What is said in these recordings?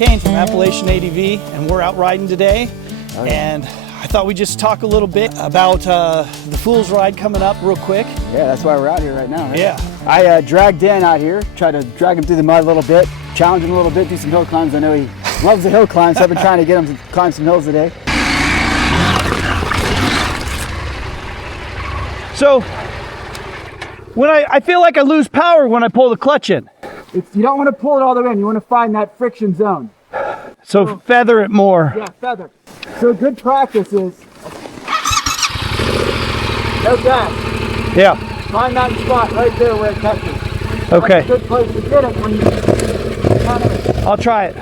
Kane from Appalachian ADV, and we're out riding today. Oh, yeah. And I thought we'd just talk a little bit about the Fool's Ride coming up real quick. Yeah, that's why we're out here right now, right? Yeah. I dragged Dan out here, tried to drag him through the mud a little bit, challenge him a little bit, do some hill climbs. I know he loves the hill climbs, so I've been trying to get him to climb some hills today. So, when I feel like I lose power when I pull the clutch in. You don't want to pull it all the way in, you want to find that friction zone. So feather it more. Yeah, feather. So good practice is no gas. Yeah. Find that spot right there where it touches. Okay. That's a good place to get it when you kind of... I'll try it.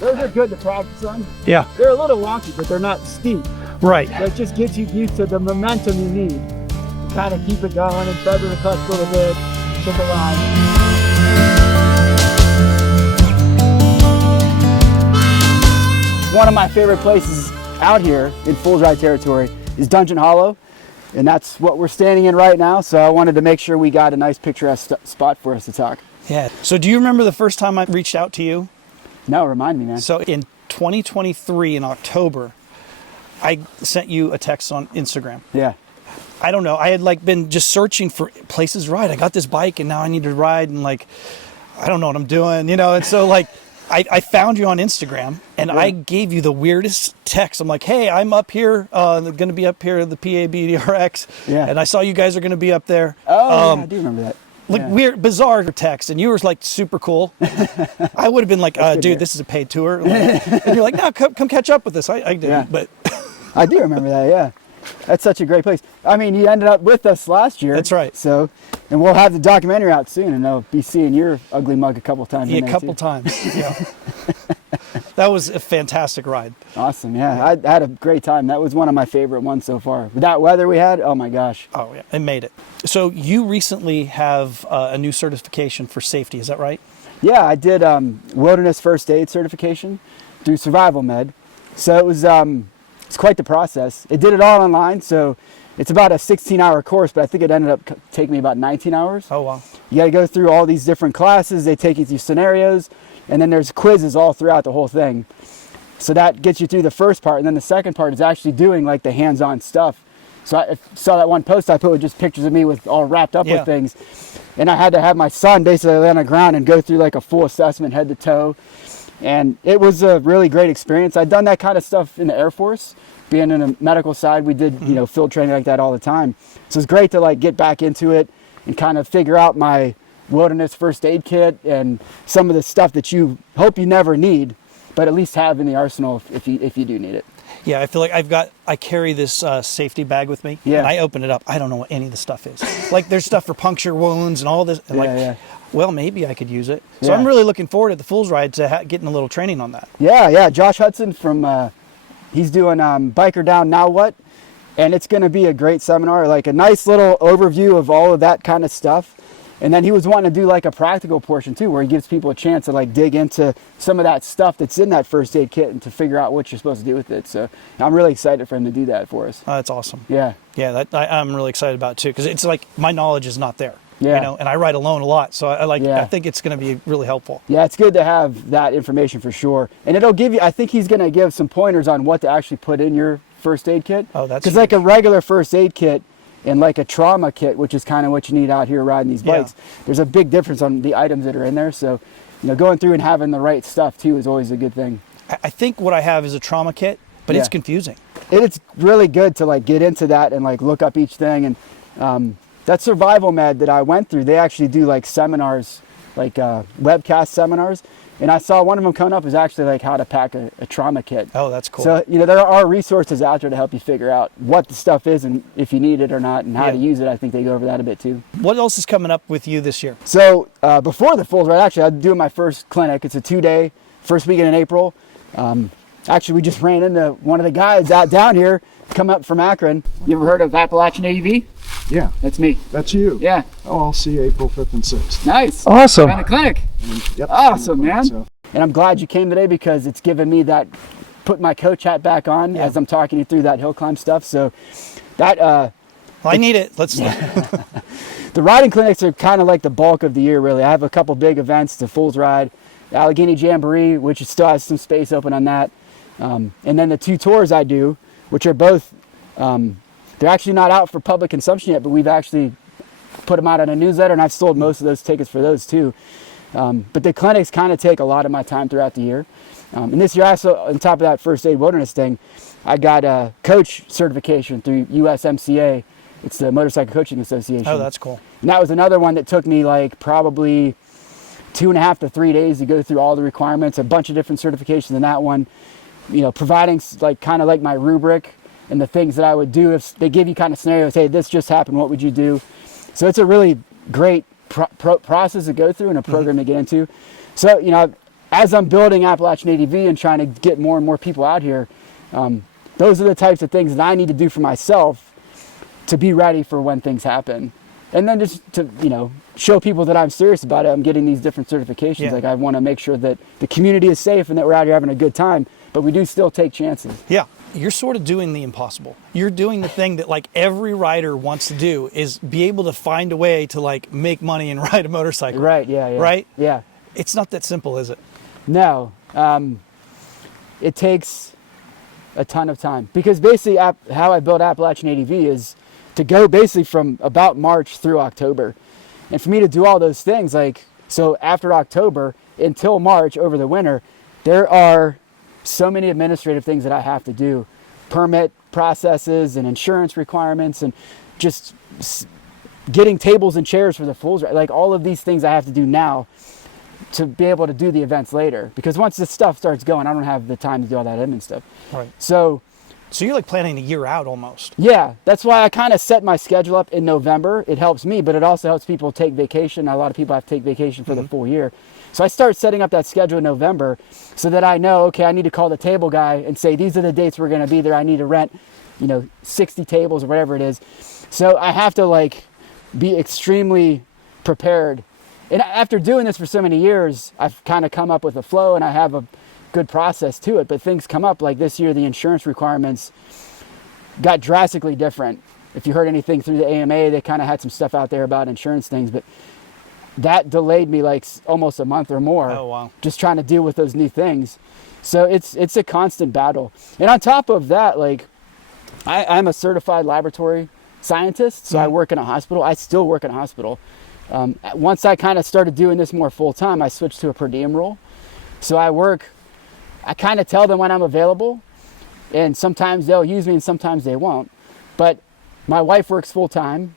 Those are good to practice on. Yeah. They're a little wonky, but they're not steep. Right. That just gets you used to the momentum you need. Kind of keep it going and feather the clutch a little bit, hit the line. One of my favorite places out here in Fool's Ride territory is Dungeon Hollow, and that's what we're standing in right now, so I wanted to make sure we got a nice picturesque spot for us to talk. Yeah. So do you remember the first time I reached out to you? No, remind me, man. So in 2023 in October, I sent you a text on Instagram. Yeah. I don't know. I had been just searching for places to ride. I got this bike and now I need to ride and I don't know what I'm doing, And so I found you on Instagram and I gave you the weirdest text. I'm like, hey, I'm up here, going to be up here at the PABDRX. Yeah. And I saw you guys are going to be up there. Oh, yeah, I do remember that. Weird, bizarre text, and you were super cool. I would have been like, dude, this is a paid tour. And you're like, no, come catch up with us. I didn't, Yeah. but I do remember that, yeah. That's such a great place. I mean, you ended up with us last year. That's right. So, and we'll have the documentary out soon, and I'll be seeing your ugly mug a couple times. Yeah, a couple times. Yeah. That was a fantastic ride. Awesome, yeah. I had a great time. That was one of my favorite ones so far. With that weather we had, oh my gosh. Oh yeah, it made it. So you recently have a new certification for safety, is that right? Yeah, I did wilderness first aid certification through Survival Med. So it was it's quite the process. It did it all online, so it's about a 16-hour course, but I think it ended up taking me about 19 hours. Oh wow. You got to go through all these different classes. They take you through scenarios, and then there's quizzes all throughout the whole thing. So that gets you through the first part, and then the second part is actually doing the hands-on stuff. So I saw that one post I put with just pictures of me with all wrapped up with things, and I had to have my son basically lay on the ground and go through a full assessment head to toe, and it was a really great experience. I'd done that kind of stuff in the Air Force. Being in the medical side, we did field training like that all the time. So it's great to get back into it and kind of figure out my wilderness first aid kit and some of the stuff that you hope you never need, but at least have in the arsenal if you do need it. Yeah, I feel like I carry this safety bag with me, and I open it up. I don't know what any of the stuff is. There's stuff for puncture wounds and all this. And well, maybe I could use it. So I'm really looking forward to the Fool's Ride to getting a little training on that. Yeah. Josh Hudson from, he's doing Biker Down Now What? And it's going to be a great seminar, a nice little overview of all of that kind of stuff. And then he was wanting to do a practical portion too, where he gives people a chance to dig into some of that stuff that's in that first aid kit and to figure out what you're supposed to do with it. So I'm really excited for him to do that for us. Oh, that's awesome. Yeah. Yeah, I'm really excited about it too, because it's my knowledge is not there. Yeah. And I ride alone a lot, so I think it's going to be really helpful. Yeah, it's good to have that information for sure. And it'll give you, I think he's going to give some pointers on what to actually put in your first aid kit. Oh, that's because a regular first aid kit and a trauma kit, which is kind of what you need out here riding these bikes, there's a big difference on the items that are in there. So, going through and having the right stuff too is always a good thing. I think what I have is a trauma kit, but it's confusing. It's really good to get into that and look up each thing. And that Survival Med that I went through, they actually do seminars, webcast seminars. And I saw one of them coming up is actually how to pack a trauma kit. Oh, that's cool. So, there are resources out there to help you figure out what the stuff is and if you need it or not and how to use it. I think they go over that a bit too. What else is coming up with you this year? So before the Fool's Ride, actually, I'm doing my first clinic. It's a 2-day, first weekend in April. Actually, we just ran into one of the guys out down here, come up from Akron. You ever heard of Appalachian ADV? Yeah, That's me. that's you. Yeah. Oh, I'll see you April 5th and 6th. Nice. Awesome. Around the clinic. Yep. Awesome, man. So, And I'm glad you came today because it's given me that, put my coach hat back on as I'm talking you through that hill climb stuff. So that, I need it. Let's. the riding clinics are kind of like the bulk of the year, really. I have a couple big events, the Fools Ride, the Allegheny Jamboree, which still has some space open on that. And then the 2 tours I do, which are both, they're actually not out for public consumption yet, but we've actually put them out on a newsletter, and I've sold most of those tickets for those too. But the clinics kind of take a lot of my time throughout the year. And this year, also, on top of that first aid wilderness thing, I got a coach certification through USMCA. It's the Motorcycle Coaching Association. Oh, that's cool. And that was another one that took me like probably 2.5 to 3 days to go through all the requirements, a bunch of different certifications in that one, you know, providing like kind of like my rubric and the things that I would do if they give you kind of scenarios, hey, this just happened, what would you do? So it's a really great process to go through and a program to get into. So, you know, as I'm building Appalachian ADV and trying to get more and more people out here, those are the types of things that I need to do for myself to be ready for when things happen. And then just to, you know, show people that I'm serious about it. I'm getting these different certifications. Yeah. Like I want to make sure that the community is safe and that we're out here having a good time, but we do still take chances. Yeah. You're sort of doing the impossible. You're doing the thing that like every rider wants to do, is be able to find a way to like make money and ride a motorcycle. Right. Yeah. Yeah. Right? Yeah. It's not that simple, is it? No. It takes a ton of time because basically how I built Appalachian ADV is to go basically from about March through October. And for me to do all those things, like, so after October until March over the winter, there are so many administrative things that I have to do, permit processes and insurance requirements and just getting tables and chairs for the Fools, like all of these things I have to do now to be able to do the events later. Because once this stuff starts going, I don't have the time to do all that admin stuff. Right. So you're like planning a year out almost. yeah, that's why I kind of set my schedule up in November. It helps me, but it also helps people take vacation. A lot of people have to take vacation for the full year. So I start setting up that schedule in November so that I know, okay, I need to call the table guy and say, these are the dates we're going to be there. I need to rent, 60 tables or whatever it is. So I have to like be extremely prepared. And after doing this for so many years, I've kind of come up with a flow and I have a good process to it. But things come up like this year, the insurance requirements got drastically different. If you heard anything through the AMA, they kind of had some stuff out there about insurance things, but that delayed me like almost a month or more. Oh, wow. Just trying to deal with those new things. So it's a constant battle. And on top of that, like I'm a certified laboratory scientist, so I work in a hospital. I still work in a hospital. Once I kind of started doing this more full time, I switched to a per diem role. So I kind of tell them when I'm available, and sometimes they'll use me and sometimes they won't. But my wife works full time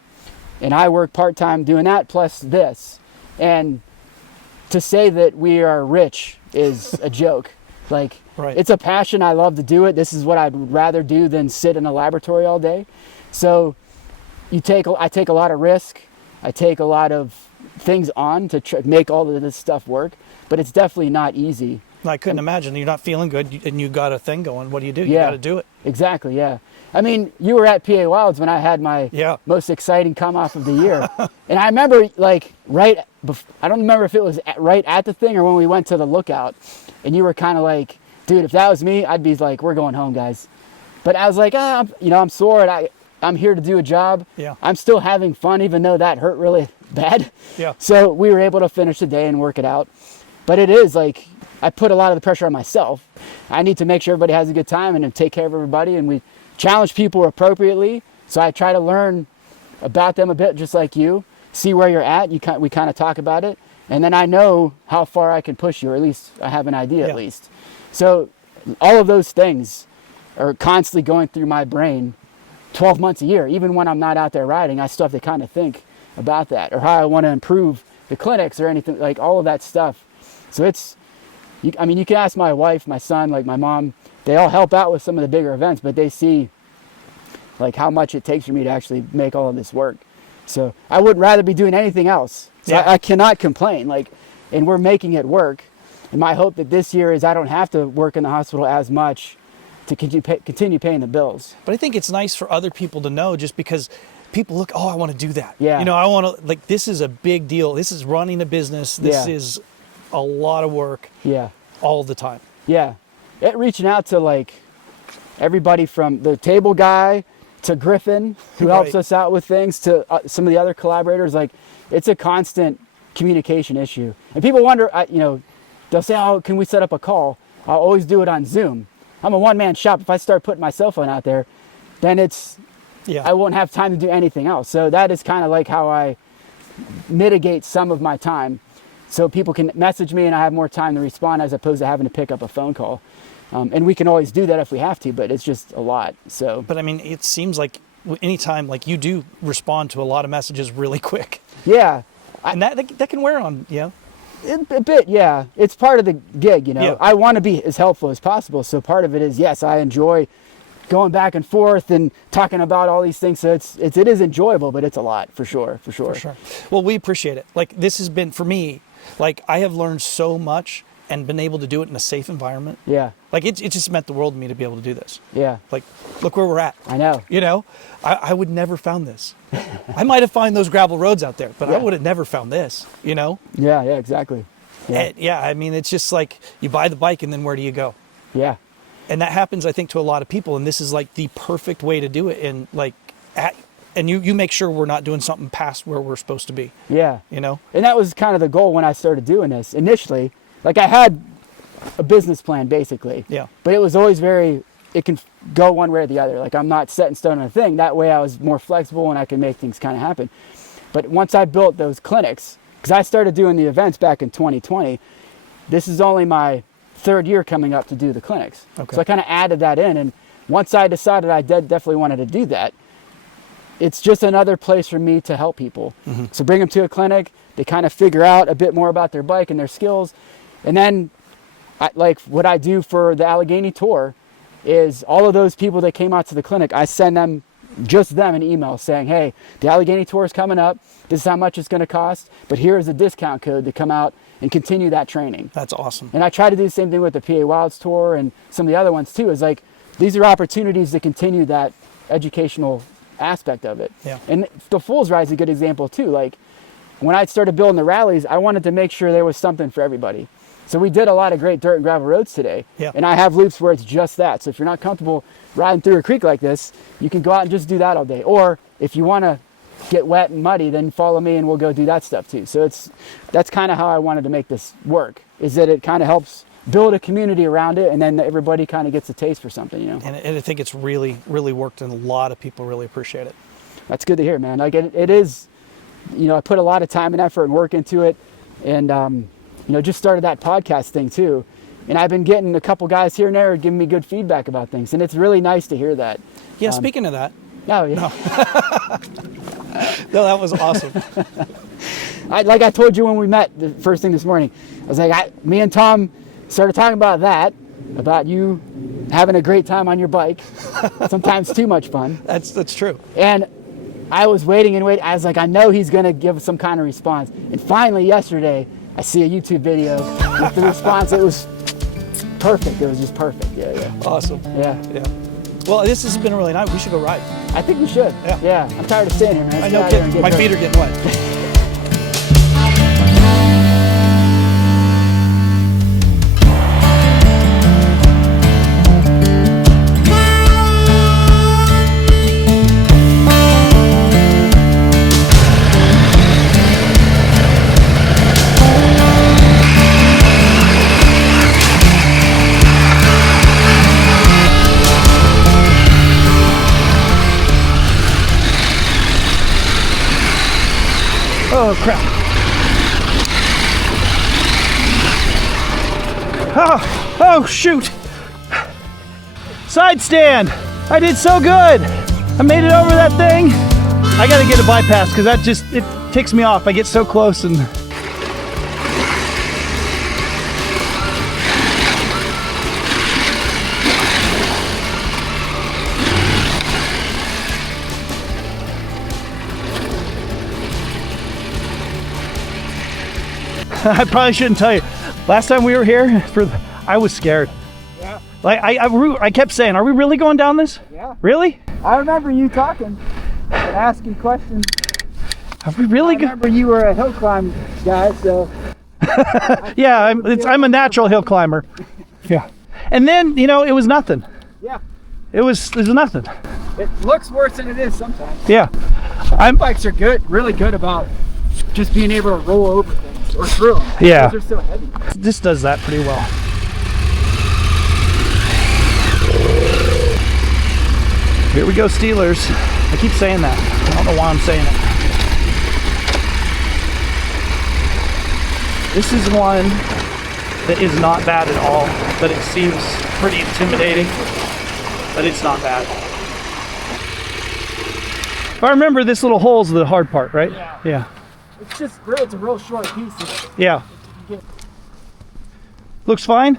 and I work part time doing that plus this. And to say that we are rich is a joke. Like, Right. It's a passion. I love to do it. This is what I'd rather do than sit in a laboratory all day. So I take a lot of risk. I take a lot of things on to make all of this stuff work, but it's definitely not easy. I couldn't imagine. You're not feeling good and you got a thing going. What do? You got to do it. Exactly, yeah. I mean, you were at PA Wilds when I had my Yeah. most exciting come off of the year. And I remember, like, I don't remember if it was right at the thing or when we went to the lookout. And you were kind of like, dude, if that was me, I'd be like, we're going home, guys. But I was like, I'm sore and I'm here to do a job. Yeah. I'm still having fun, even though that hurt really bad. Yeah. So we were able to finish the day and work it out. But it is like, I put a lot of the pressure on myself. I need to make sure everybody has a good time and to take care of everybody. And we challenge people appropriately. So I try to learn about them a bit, just like you. See where you're at. We kind of talk about it. And then I know how far I can push you, or at least I have an idea at least. So all of those things are constantly going through my brain 12 months a year. Even when I'm not out there riding, I still have to kind of think about that, or how I want to improve the clinics or anything, like all of that stuff. So you can ask my wife, my son, like my mom, they all help out with some of the bigger events, but they see like how much it takes for me to actually make all of this work. So I would rather be doing anything else. So I cannot complain, and we're making it work. And my hope that this year is I don't have to work in the hospital as much to continue paying the bills. But I think it's nice for other people to know, just because people look, oh, I want to do that. Yeah. You know, I want to, like, this is a big deal. This is running a business. This Yeah. is a lot of work Yeah. all the time. Yeah. Reaching out to like everybody from the table guy to Gryphon, who helps Right. us out with things, to some of the other collaborators. Like, it's a constant communication issue. And people wonder, you know, they'll say, oh, can we set up a call? I'll always do it on Zoom. I'm a one-man shop. If I start putting my cell phone out there, then I won't have time to do anything else. So that is kind of like how I mitigate some of my time, so people can message me and I have more time to respond as opposed to having to pick up a phone call. And we can always do that if we have to, but it's just a lot. So, But I mean, it seems like anytime, like, you do respond to a lot of messages really quick. yeah, And that can wear on, a bit, yeah. It's part of the gig, you know. Yeah. I want to be as helpful as possible. So part of it is, yes, I enjoy going back and forth and talking about all these things. So it is enjoyable, but it's a lot for sure. For sure. Well, we appreciate it. Like, this has been, for me, like, I have learned so much and been able to do it in a safe environment. Yeah, Like, it just meant the world to me to be able to do this. yeah. Like, look where we're at. I know. You know, I would never found this. I might have found those gravel roads out there, but I Yeah. would have never found this, you know? Yeah, exactly. Yeah, And, I mean, it's just like you buy the bike and then where do you go? yeah, And that happens, I think, to a lot of people. And this is like the perfect way to do it. And like, and you make sure we're not doing something past where we're supposed to be, yeah. you know? And that was kind of the goal when I started doing this initially. Like, I had a business plan basically. Yeah. But it was always it can go one way or the other. Like, I'm not set in stone on a thing. That way I was more flexible and I can make things kind of happen. But once I built those clinics, because I started doing the events back in 2020, this is only my third year coming up to do the clinics. Okay. So I kind of added that in. And once I decided I definitely wanted to do that, it's just another place for me to help people. Mm-hmm. So bring them to a clinic, they kind of figure out a bit more about their bike and their skills. And then like what I do for the Allegheny tour is all of those people that came out to the clinic, I send them an email saying, hey, the Allegheny tour is coming up. This is how much it's going to cost, but here is a discount code to come out and continue that training. That's awesome. And I try to do the same thing with the PA Wilds tour and some of the other ones too, is like, these are opportunities to continue that educational aspect of it. Yeah. And the Fools Ride is a good example too. Like, when I started building the rallies, I wanted to make sure there was something for everybody. So we did a lot of great dirt and gravel roads today. Yeah. And I have loops where it's just that. So if you're not comfortable riding through a creek like this, you can go out and just do that all day. Or if you want to get wet and muddy, then follow me and we'll go do that stuff too. So that's kind of how I wanted to make this work, is that it kind of helps build a community around it, and then everybody kind of gets a taste for something, you know. And I think it's really, really worked, and a lot of people really appreciate it. That's good to hear, man. Like, it is, you know, I put a lot of time and effort and work into it, and you know, just started that podcast thing too. And I've been getting a couple guys here and there giving me good feedback about things, and it's really nice to hear that. Yeah, speaking of that, Oh, yeah. no, that was awesome. Like I told you when we met the first thing this morning, I was like, me and Tom started talking about you having a great time on your bike, sometimes too much fun. That's true. And I was waiting and waiting. I was like, I know he's going to give some kind of response. And finally, yesterday, I see a YouTube video with the response. It was perfect. It was just perfect. Yeah. Awesome. Yeah. Well, this has been really nice. We should go ride. I think we should. Yeah. I'm tired of staying here, man. I know, my feet are getting wet. Oh, crap. Oh, shoot. Side stand. I did so good. I made it over that thing. I got to get a bypass because it ticks me off. I get so close and... I probably shouldn't tell you. Last time we were here, I was scared. Yeah. Like I kept saying, "Are we really going down this? Yeah. Really?" I remember you talking. asking questions. Are we really I good? remember you were a hill climb guy, so. Yeah, I'm a natural hill climber. Yeah. And then, you know, it was nothing. Yeah. It was nothing. It looks worse than it is sometimes. Yeah. Bikes are good, really good about just being able to roll over things or through them. Yeah. They're so heavy. This does that pretty well. Here we go, Steelers. I keep saying that. I don't know why I'm saying it. This is one that is not bad at all, but it seems pretty intimidating, but it's not bad. If I remember, this little hole's the hard part, right? Yeah. Yeah. It's just real, it's a real short piece of it. Yeah. You get, Looks fine?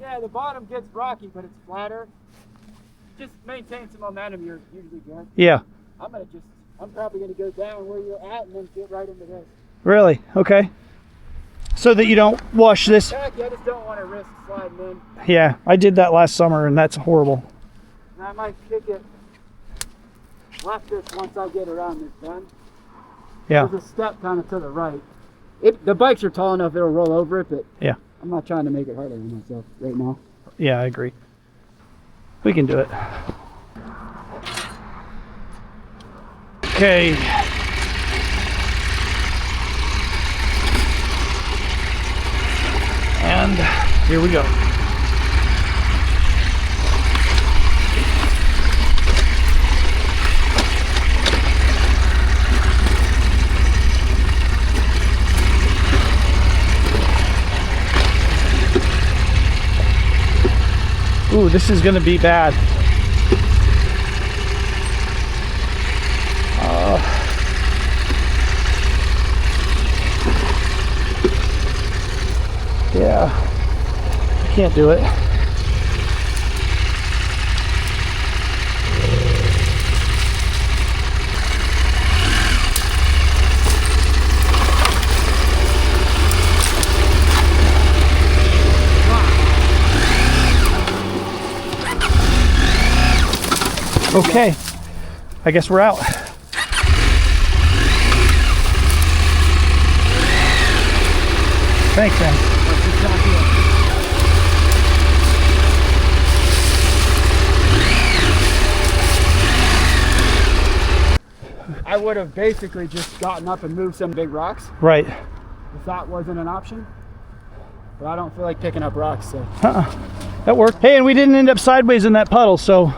yeah, the bottom gets rocky, but it's flatter. Just maintain some momentum, you're usually good. Yeah. I'm probably gonna go down where you're at and then get right into this. Really? Okay. So that you don't wash this. Tacky, I just don't want to risk sliding in. Yeah, I did that last summer and that's horrible. And I might kick it left this once I get around this bend. Yeah. There's a step kind of to the right. The bikes are tall enough it'll roll over it, but Yeah. I'm not trying to make it harder on myself right now. Yeah, I agree. We can do it. Okay. And here we go. Ooh, this is gonna be bad. Yeah, I can't do it. Okay, I guess we're out. Thanks, man. I would have basically just gotten up and moved some big rocks Right. if that wasn't an option. But I don't feel like picking up rocks, so. That worked. Hey, and we didn't end up sideways in that puddle, so